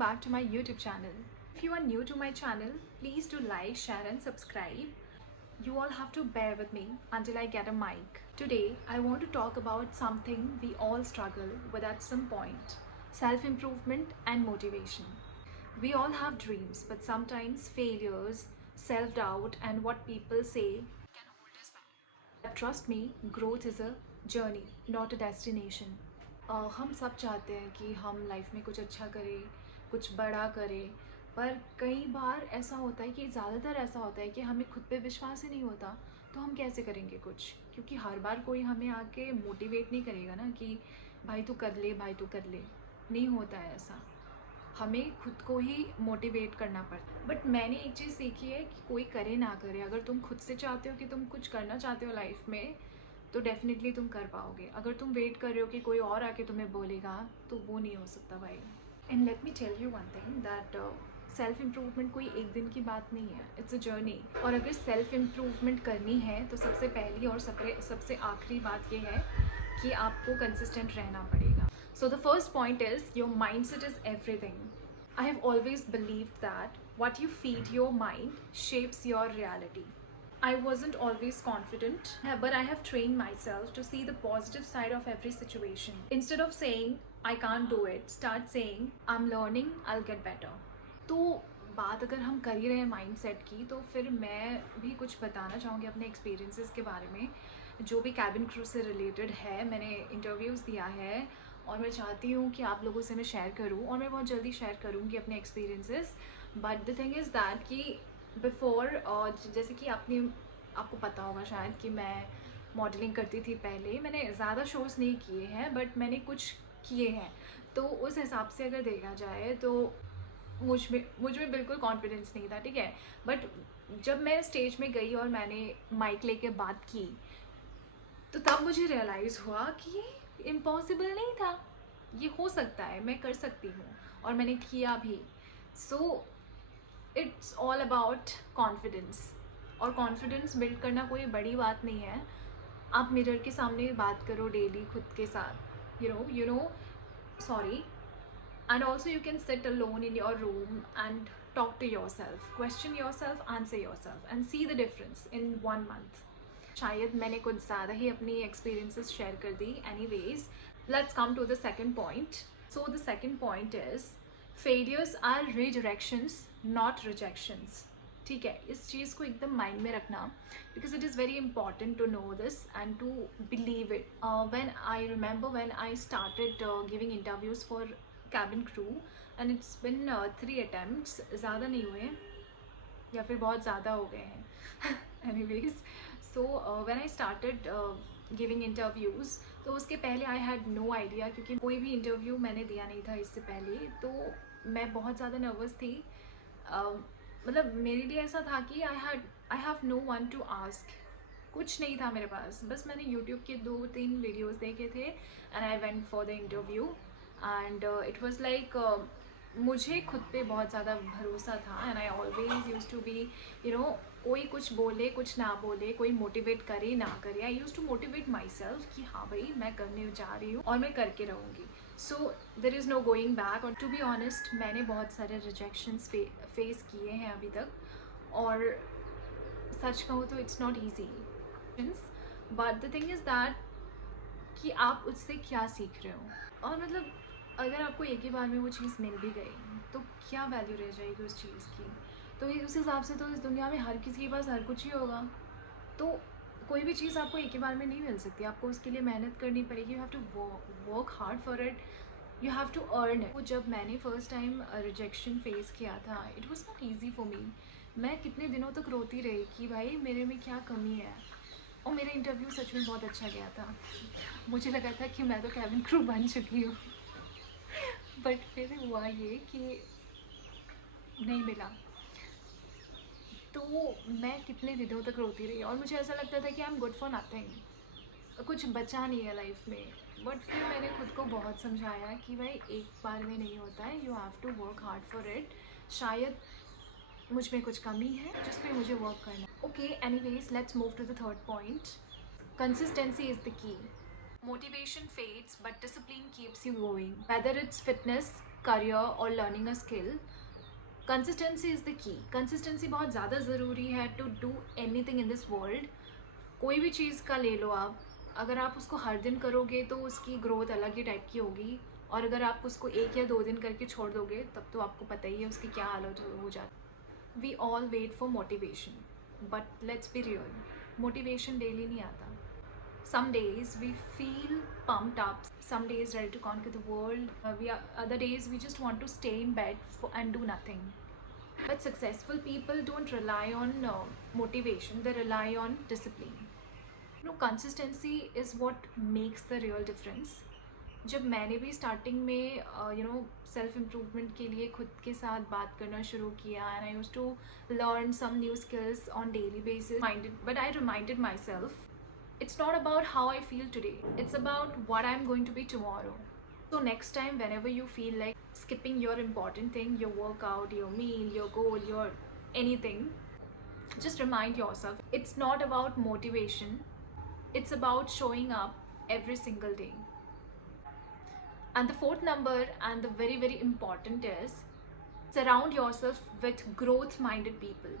back to my YouTube channel. If you are new to my channel, please do like, share and subscribe. You all have to bear with me until I get a mic. Today, I want to talk about something we all struggle with at some point: self-improvement and motivation. We all have dreams, but sometimes failures, self-doubt and what people say can hold us back. But trust me, growth is a journey, not a destination. हम सब चाहते हैं कि हम life में कुछ अच्छा करें, कुछ बड़ा करें, पर कई बार ऐसा होता है कि ज़्यादातर ऐसा होता है कि हमें खुद पे विश्वास ही नहीं होता, तो हम कैसे करेंगे कुछ? क्योंकि हर बार कोई हमें आके मोटिवेट नहीं करेगा ना कि भाई तू कर ले, भाई तू कर ले। नहीं होता है ऐसा। हमें खुद को ही मोटिवेट करना पड़ता है। बट मैंने एक चीज़ सीखी है कि कोई करे ना करे, अगर तुम खुद से चाहते हो कि तुम कुछ करना चाहते हो लाइफ में, तो डेफिनेटली तुम कर पाओगे। अगर तुम वेट कर रहे हो कि कोई और आके तुम्हें बोलेगा, तो वो नहीं हो सकता भाई। And let me tell you one thing that self improvement कोई एक दिन की बात नहीं है, इट्स अ जर्नी। और अगर सेल्फ इम्प्रूवमेंट करनी है तो सबसे पहली और सबसे आखिरी बात ये है कि आपको कंसिस्टेंट रहना पड़ेगा। So the first point is your mind set is everything. I have always believed that what you feed your mind shapes your reality. I wasn't always confident, but I have trained myself to see the positive side of every situation. Instead of saying, I can't do it, start saying, I'm learning, I'll get better. तो बात अगर हम कर ही रहे हैं mindset की, तो फिर मैं भी कुछ बताना चाहूँगी अपने एक्सपीरियंसेस के बारे में, जो भी कैबिन क्रू से रिलेटेड है. मैंने इंटरव्यूज़ दिया है और मैं चाहती हूँ कि आप लोगों से मैं शेयर करूँ, और मैं बहुत जल्दी शेयर करूँगी अपने experiences. But the thing is that कि बिफ़ोर, जैसे कि आपको पता होगा शायद कि मैं मॉडलिंग करती थी पहले. मैंने ज़्यादा शोज़ नहीं किए हैं, बट मैंने कुछ किए हैं. तो उस हिसाब से अगर देखा जाए तो मुझ में बिल्कुल कॉन्फिडेंस नहीं था, ठीक है. बट जब मैं स्टेज में गई और मैंने माइक लेके बात की, तो तब मुझे रियलाइज़ हुआ कि ये इम्पॉसिबल नहीं था, ये हो सकता है, मैं कर सकती हूँ, और मैंने किया भी. So it's all about confidence. और कॉन्फिडेंस बिल्ड करना कोई बड़ी बात नहीं है. आप मिरर के सामने बात करो डेली खुद के साथ, you know sorry. And also you can sit alone in your room and talk to yourself, question yourself, answer yourself and see the difference in 1 month. शायद मैंने कुछ ज़्यादा ही अपनी experiences share कर दी. Anyways, let's come to the second point. So the second point is failures are redirections, not rejections. ठीक है, इस चीज़ को एकदम माइंड में रखना, because it is very important to know this and to believe it. When I remember when I started giving interviews for cabin crew, and it's been 3 attempts, ज़्यादा नहीं हुए या फिर बहुत ज़्यादा हो गए हैं. Anyways, so when I started giving interviews, तो उसके पहले I had no idea, क्योंकि कोई भी इंटरव्यू मैंने दिया नहीं था इससे पहले, तो मैं बहुत ज़्यादा नर्वस थी. मतलब मेरे लिए ऐसा था कि I have no one to ask. कुछ नहीं था मेरे पास, बस मैंने यूट्यूब के 2-3 वीडियोस देखे थे and I went for the interview. And it was like, मुझे खुद पे बहुत ज़्यादा भरोसा था and I always use to be, कोई कुछ बोले कुछ ना बोले, कोई मोटिवेट करे ना करे, I use to motivate myself कि हाँ भाई मैं करने जा रही हूँ और मैं करके रहूँगी. So there is no going back. और टू बी ऑनेस्ट, मैंने बहुत सारे रिजेक्शंस फेस किए हैं अभी तक, और सच कहूँ तो it's not easy. But the thing is that कि आप उससे क्या सीख रहे हो. और मतलब अगर आपको एक ही बार में वो चीज़ मिल भी गई, तो क्या वैल्यू रह जाएगी उस चीज़ की. तो उस हिसाब से तो इस दुनिया में हर किसी के पास हर कुछ ही होगा. तो कोई भी चीज़ आपको एक ही बार में नहीं मिल सकती, आपको उसके लिए मेहनत करनी पड़ेगी. You have to work hard for it, you have to earn it. जब मैंने फर्स्ट टाइम रिजेक्शन फेस किया था, it was not easy for me. मैं कितने दिनों तक रोती रही कि भाई मेरे में क्या कमी है. और मेरा इंटरव्यू सच में बहुत अच्छा गया था. मुझे लगा था कि मैं तो कैबिन क्रू बन चुकी हूँ. बट फिर हुआ ये कि नहीं मिला. तो मैं कितने दिनों तक रोती रही, और मुझे ऐसा लगता था कि I am good for nothing, कुछ बचा नहीं है लाइफ में. बट फिर मैंने खुद को बहुत समझाया कि भाई एक बार में नहीं होता है, you have to work hard for it. शायद मुझ में कुछ कमी है जिस पे मुझे वर्क करना. Okay, anyways, let's move to the third point. Consistency is the key. Motivation fades, but discipline keeps you going. Whether it's fitness, career or learning a skill, consistency is the key. Consistency बहुत ज़्यादा ज़रूरी है to do anything in this world. कोई भी चीज़ का ले लो आप, अगर आप उसको हर दिन करोगे तो उसकी ग्रोथ अलग ही टाइप की होगी, और अगर आप उसको 1 या 2 दिन करके छोड़ दोगे तब तो आपको पता ही है उसकी क्या हालत हो जाती। We all wait for motivation, but let's be real, motivation daily नहीं आता। Some days we feel pumped up, some days ready to conquer the world. Other days we just want to stay in bed and do nothing. But successful people don't rely on motivation, they rely on discipline. Consistency is what makes the real difference. जब मैंने भी starting में self improvement के लिए खुद के साथ बात करना शुरू किया, and I used to learn some new skills on daily basis, but I reminded myself, it's not about how I feel today, it's about what I'm going to be tomorrow. So next time, whenever you feel like skipping your important thing, your workout, your meal, your goal, your anything, just remind yourself, it's not about motivation, it's about showing up every single day. And the fourth number, and the very very important, is surround yourself with growth minded people.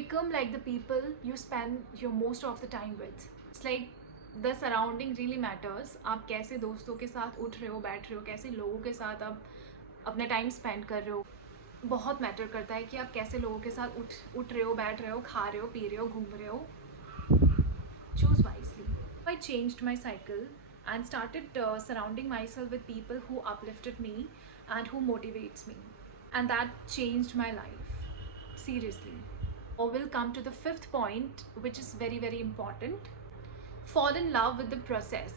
Become like the people you spend your most of the time with. It's like the surrounding really matters. आप कैसे दोस्तों के साथ उठ रहे हो, बैठ रहे हो, कैसे लोगों के साथ आप अपना टाइम स्पेंड कर रहे हो, बहुत मैटर करता है कि आप कैसे लोगों के साथ उठ रहे हो, बैठ रहे हो, खा रहे हो, पी रहे हो, घूम रहे हो. Choose wisely. I changed my cycle and started surrounding myself with people who uplifted me and who motivates me, and that changed my life. Seriously. We'll come to the fifth point, which is very very important. Fall in love with the process.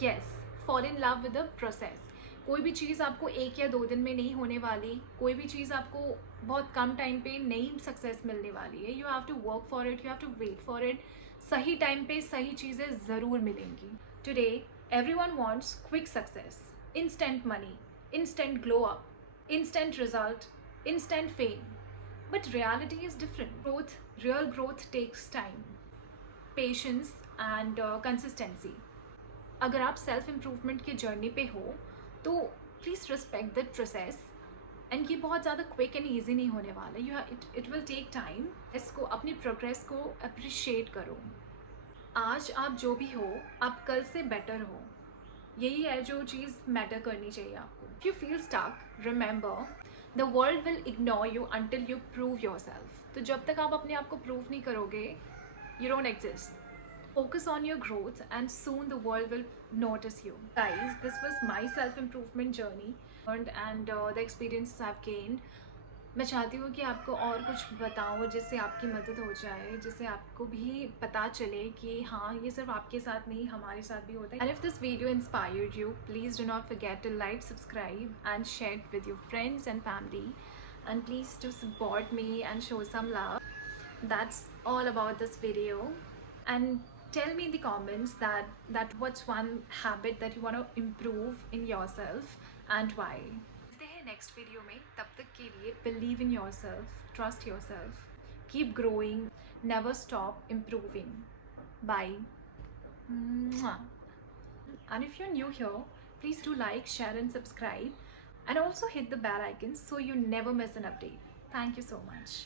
Yes, fall in love with the process. कोई भी चीज़ आपको 1 या 2 दिन में नहीं होने वाली, कोई भी चीज़ आपको बहुत कम टाइम पे नहीं सक्सेस मिलने वाली है. You have to work for it, you have to wait for it. सही टाइम पे सही चीज़ें ज़रूर मिलेंगी. Today everyone wants quick success, instant money, instant glow up, instant result, instant fame. But reality is different. Real growth takes time, patience and consistency. अगर आप self improvement की journey पे हो तो please respect the process, and ये बहुत ज़्यादा quick and easy नहीं होने वाला. It will take time. इसको, अपनी प्रोग्रेस को अप्रिशिएट करो. आज आप जो भी हो, आप कल से बेटर हो. यही है जो चीज़ मैटर करनी चाहिए आपको. If you feel stuck, remember, the world will ignore you until you prove yourself. तो जब तक आप अपने आप को प्रूव नहीं करोगे, you don't exist. Focus on your growth and soon the world will notice you. Guys, this was my self-improvement journey and the experiences I've gained. मैं चाहती हूँ कि आपको और कुछ बताऊँ जिससे आपकी मदद हो जाए, जिससे आपको भी पता चले कि हाँ, ये सिर्फ आपके साथ नहीं, हमारे साथ भी होता है. And if this video inspired you, please do not forget to like, subscribe and share it with your friends and family. And please do support me and show some love. That's all about this video. And tell me in the comments that what's one habit that you want to improve in yourself and why. मिलते हैं next video में. तब तक के लिए believe in yourself, trust yourself, keep growing, never stop improving. Bye. Mwah. And if you're new here, please do like, share and subscribe, and also hit the bell icon so you never miss an update. Thank you so much.